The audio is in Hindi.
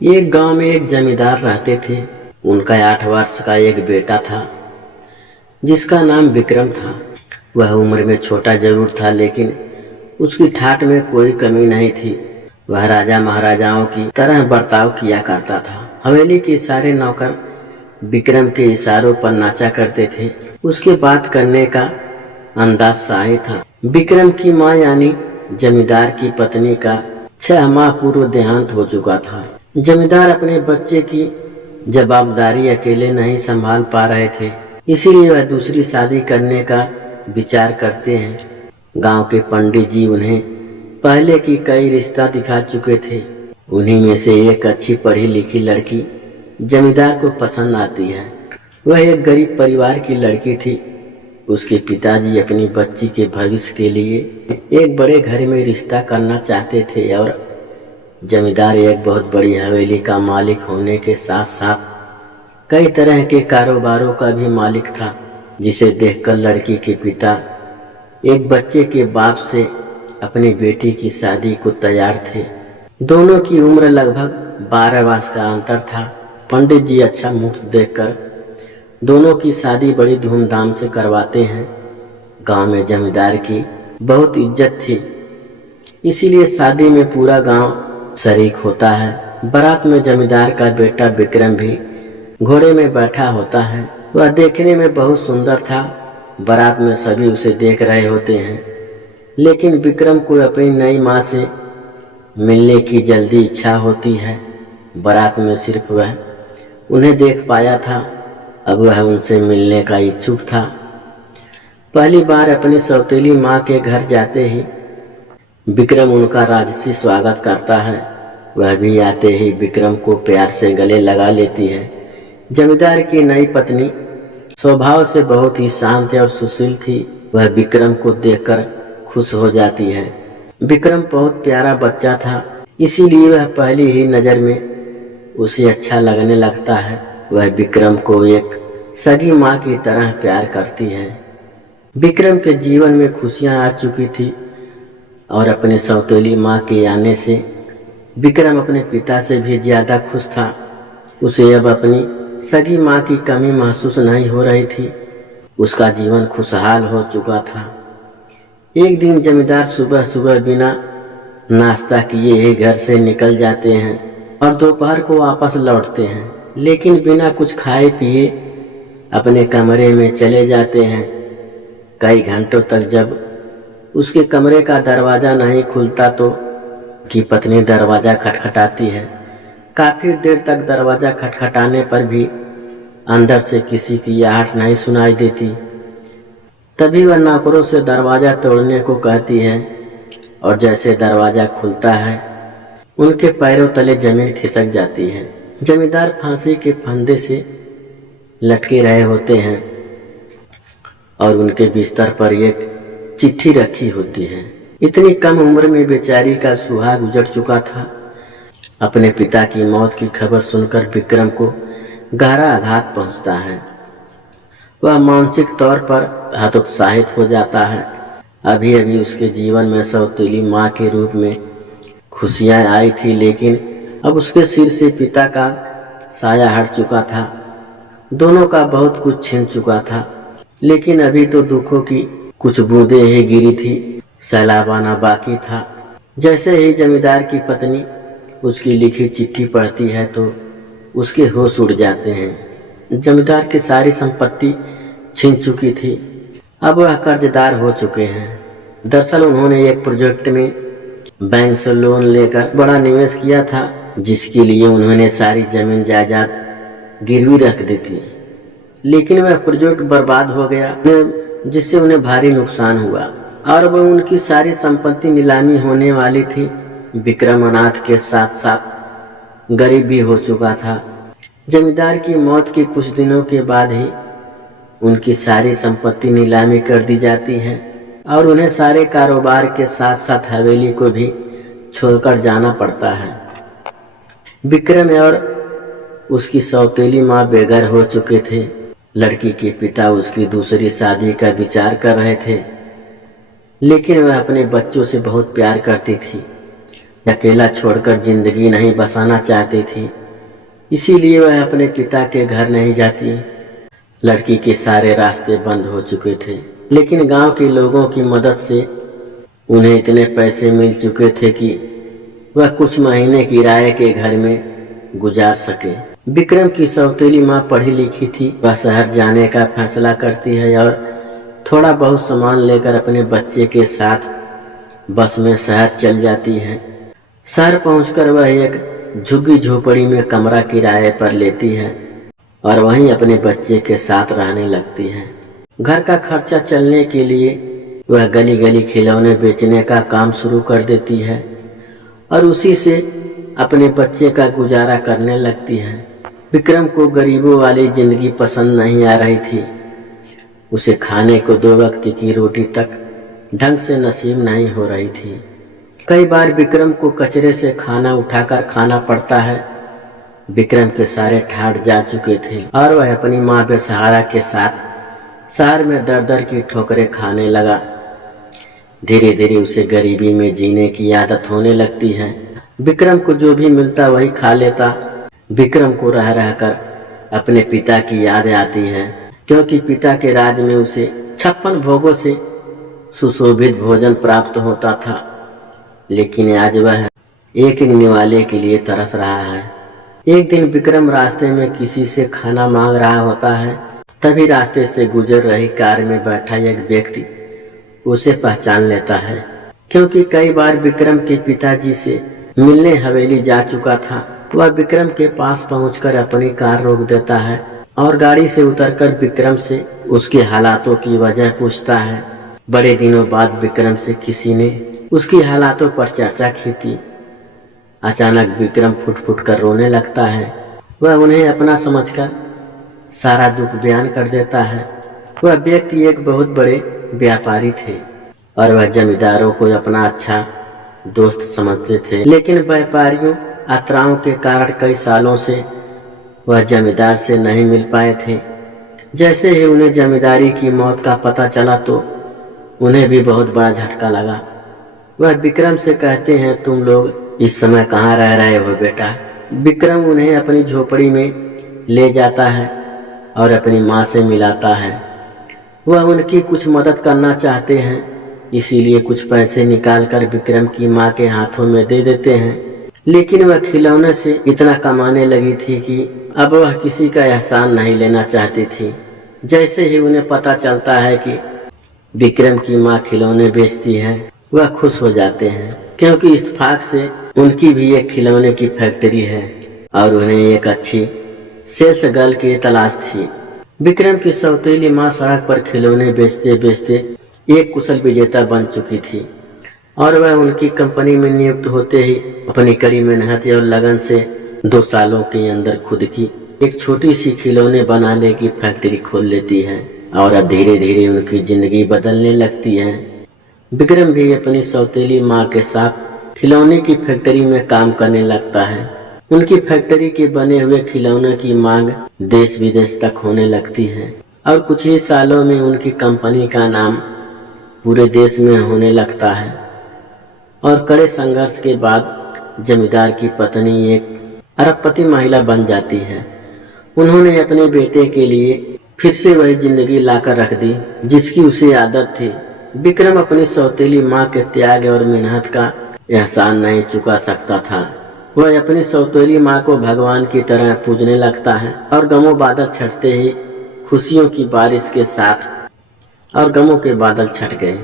एक गांव में एक जमींदार रहते थे। उनका 8 वर्ष का एक बेटा था जिसका नाम विक्रम था। वह उम्र में छोटा जरूर था, लेकिन उसकी ठाठ में कोई कमी नहीं थी। वह राजा महाराजाओं की तरह बर्ताव किया करता था। हवेली के सारे नौकर विक्रम के इशारों पर नाचा करते थे। उसके बात करने का अंदाज शाही था। विक्रम की माँ यानी जमींदार की पत्नी का 6 माह पूर्व देहांत हो चुका था। जमींदार अपने बच्चे की जवाबदारी अकेले नहीं संभाल पा रहे थे, इसीलिए वह दूसरी शादी करने का विचार करते हैं। गांव के पंडित जी उन्हें पहले की कई रिश्ता दिखा चुके थे। उन्हीं में से एक अच्छी पढ़ी लिखी लड़की जमींदार को पसंद आती है। वह एक गरीब परिवार की लड़की थी। उसके पिताजी अपनी बच्ची के भविष्य के लिए एक बड़े घर में रिश्ता करना चाहते थे और जमींदार एक बहुत बड़ी हवेली का मालिक होने के साथ साथ कई तरह के कारोबारों का भी मालिक था, जिसे देखकर लड़की के पिता एक बच्चे के बाप से अपनी बेटी की शादी को तैयार थे। दोनों की उम्र लगभग 12 वर्ष का अंतर था। पंडित जी अच्छा मुहूर्त देखकर दोनों की शादी बड़ी धूमधाम से करवाते हैं। गांव में जमींदार की बहुत इज्जत थी, इसीलिए शादी में पूरा गांव शरीक होता है। बारात में जमींदार का बेटा विक्रम भी घोड़े में बैठा होता है। वह देखने में बहुत सुंदर था। बारात में सभी उसे देख रहे होते हैं, लेकिन विक्रम को अपनी नई माँ से मिलने की जल्दी इच्छा होती है। बारात में सिर्फ वह उन्हें देख पाया था, अब वह उनसे मिलने का इच्छुक था। पहली बार अपनी सौतेली माँ के घर जाते ही विक्रम उनका राजसी स्वागत करता है। वह भी आते ही विक्रम को प्यार से गले लगा लेती है। जमींदार की नई पत्नी स्वभाव से बहुत ही शांत और सुशील थी। वह विक्रम को देखकर खुश हो जाती है। विक्रम बहुत प्यारा बच्चा था, इसीलिए वह पहली ही नज़र में उसे अच्छा लगने लगता है। वह विक्रम को एक सगी माँ की तरह प्यार करती है। विक्रम के जीवन में खुशियाँ आ चुकी थी और अपने सौतेली माँ के आने से विक्रम अपने पिता से भी ज़्यादा खुश था। उसे अब अपनी सगी माँ की कमी महसूस नहीं हो रही थी। उसका जीवन खुशहाल हो चुका था। एक दिन जमींदार सुबह सुबह बिना नाश्ता किए ही घर से निकल जाते हैं और दोपहर को वापस लौटते हैं, लेकिन बिना कुछ खाए पिए अपने कमरे में चले जाते हैं। कई घंटों तक जब उसके कमरे का दरवाज़ा नहीं खुलता तो की पत्नी दरवाज़ा खटखटाती है। काफ़ी देर तक दरवाज़ा खटखटाने पर भी अंदर से किसी की आहट नहीं सुनाई देती। तभी वह नौकरों से दरवाज़ा तोड़ने को कहती है और जैसे दरवाज़ा खुलता है उनके पैरों तले ज़मीन खिसक जाती है। जमींदार फांसी के फंदे से लटके रहे होते हैं और उनके बिस्तर पर एक चिट्ठी रखी होती है। इतनी कम उम्र में बेचारी का सुहाग उजड़ चुका था। अपने पिता की मौत की खबर सुनकर विक्रम को गहरा आघात पहुंचता है। वह मानसिक तौर पर हतोत्साहित हो जाता है। अभी अभी उसके जीवन में सौतेली माँ के रूप में खुशियाँ आई थी, लेकिन अब उसके सिर से पिता का साया हट चुका था। दोनों का बहुत कुछ छिन चुका था, लेकिन अभी तो दुखों की कुछ बूंदें ही गिरी थी, सैलाब आना बाकी था। जैसे ही जमींदार की पत्नी उसकी लिखी चिट्ठी पढ़ती है तो उसके होश उड़ जाते हैं। जमींदार की सारी संपत्ति छिन चुकी थी। अब वह कर्जदार हो चुके हैं। दरअसल उन्होंने एक प्रोजेक्ट में बैंक से लोन लेकर बड़ा निवेश किया था, जिसके लिए उन्होंने सारी जमीन जायदाद गिरवी रख दी थी, लेकिन वह प्रोजेक्ट बर्बाद हो गया, जिससे उन्हें भारी नुकसान हुआ और वह उनकी सारी संपत्ति नीलामी होने वाली थी। विक्रम अनाथ के साथ साथ गरीब भी हो चुका था। जमींदार की मौत के कुछ दिनों के बाद ही उनकी सारी संपत्ति नीलामी कर दी जाती है और उन्हें सारे कारोबार के साथ साथ हवेली को भी छोड़कर जाना पड़ता है। विक्रम और उसकी सौतेली माँ बेघर हो चुके थे। लड़की के पिता उसकी दूसरी शादी का विचार कर रहे थे, लेकिन वह अपने बच्चों से बहुत प्यार करती थी। अकेला छोड़कर जिंदगी नहीं बसाना चाहती थी, इसीलिए वह अपने पिता के घर नहीं जाती। लड़की के सारे रास्ते बंद हो चुके थे, लेकिन गांव के लोगों की मदद से उन्हें इतने पैसे मिल चुके थे कि वह कुछ महीने किराए के घर में गुजार सके। विक्रम की सौतेली माँ पढ़ी लिखी थी। वह शहर जाने का फैसला करती है और थोड़ा बहुत सामान लेकर अपने बच्चे के साथ बस में शहर चल जाती है। शहर पहुंचकर वह एक झुग्गी झोपड़ी में कमरा किराए पर लेती है और वहीं अपने बच्चे के साथ रहने लगती है। घर का खर्चा चलने के लिए वह गली गली खिलौने बेचने का काम शुरू कर देती है और उसी से अपने बच्चे का गुजारा करने लगती है। विक्रम को गरीबों वाली जिंदगी पसंद नहीं आ रही थी। उसे खाने को 2 वक्त की रोटी तक ढंग से नसीब नहीं हो रही थी। कई बार विक्रम को कचरे से खाना उठाकर खाना पड़ता है। विक्रम के सारे ठाठ जा चुके थे और वह अपनी माँ बेसहारा के साथ शहर में दर दर की ठोकरें खाने लगा। धीरे धीरे उसे गरीबी में जीने की आदत होने लगती है। विक्रम को जो भी मिलता वही खा लेता। विक्रम को रह रहकर अपने पिता की याद आती है, क्योंकि पिता के राज में उसे 56 भोगों से सुशोभित भोजन प्राप्त होता था, लेकिन आज वह एक निवाले के लिए तरस रहा है। एक दिन विक्रम रास्ते में किसी से खाना मांग रहा होता है, तभी रास्ते से गुजर रही कार में बैठा एक व्यक्ति उसे पहचान लेता है, क्योंकि कई बार विक्रम के पिताजी से मिलने हवेली जा चुका था। वह विक्रम के पास पहुंचकर अपनी कार रोक देता है और गाड़ी से उतरकर विक्रम से उसके हालातों की वजह पूछता है। बड़े दिनों बाद विक्रम से किसी ने उसकी हालातों पर चर्चा की थी। अचानक विक्रम फुट फुट कर रोने लगता है। वह उन्हें अपना समझकर सारा दुख बयान कर देता है। वह व्यक्ति एक बहुत बड़े व्यापारी थे और वह जमींदारों को अपना अच्छा दोस्त समझते थे, लेकिन व्यापारियों यात्राओं के कारण कई सालों से वह जमींदार से नहीं मिल पाए थे। जैसे ही उन्हें जमींदारी की मौत का पता चला तो उन्हें भी बहुत बड़ा झटका लगा। वह विक्रम से कहते हैं, तुम लोग इस समय कहाँ रह रहे हो बेटा? विक्रम उन्हें अपनी झोपड़ी में ले जाता है और अपनी माँ से मिलाता है। वह उनकी कुछ मदद करना चाहते हैं, इसीलिए कुछ पैसे निकालकर विक्रम की माँ के हाथों में दे देते हैं, लेकिन वह खिलौने से इतना कमाने लगी थी कि अब वह किसी का एहसान नहीं लेना चाहती थी। जैसे ही उन्हें पता चलता है कि विक्रम की माँ खिलौने बेचती है, वह खुश हो जाते हैं, क्योंकि इत्तेफाक से उनकी भी एक खिलौने की फैक्ट्री है और उन्हें एक अच्छी सेल्स गर्ल की तलाश थी। विक्रम की सौतेली माँ सड़क पर खिलौने बेचते बेचते एक कुशल विजेता बन चुकी थी और वह उनकी कंपनी में नियुक्त होते ही अपनी कड़ी मेहनत और लगन से 2 सालों के अंदर खुद की एक छोटी सी खिलौने बनाने की फैक्ट्री खोल लेती है और अब धीरे धीरे उनकी जिंदगी बदलने लगती है। विक्रम भी अपनी सौतेली माँ के साथ खिलौने की फैक्ट्री में काम करने लगता है। उनकी फैक्ट्री के बने हुए खिलौने की मांग देश विदेश तक होने लगती है और कुछ ही सालों में उनकी कंपनी का नाम पूरे देश में होने लगता है। और कड़े संघर्ष के बाद जमींदार की पत्नी एक अरबपति महिला बन जाती है। उन्होंने अपने बेटे के लिए फिर से वही जिंदगी लाकर रख दी जिसकी उसे आदत थी। विक्रम अपनी सौतेली माँ के त्याग और मेहनत का एहसान नहीं चुका सकता था। वह अपनी सौतेली माँ को भगवान की तरह पूजने लगता है और गमों बादल छटते ही खुशियों की बारिश के साथ और गमों के बादल छट गए।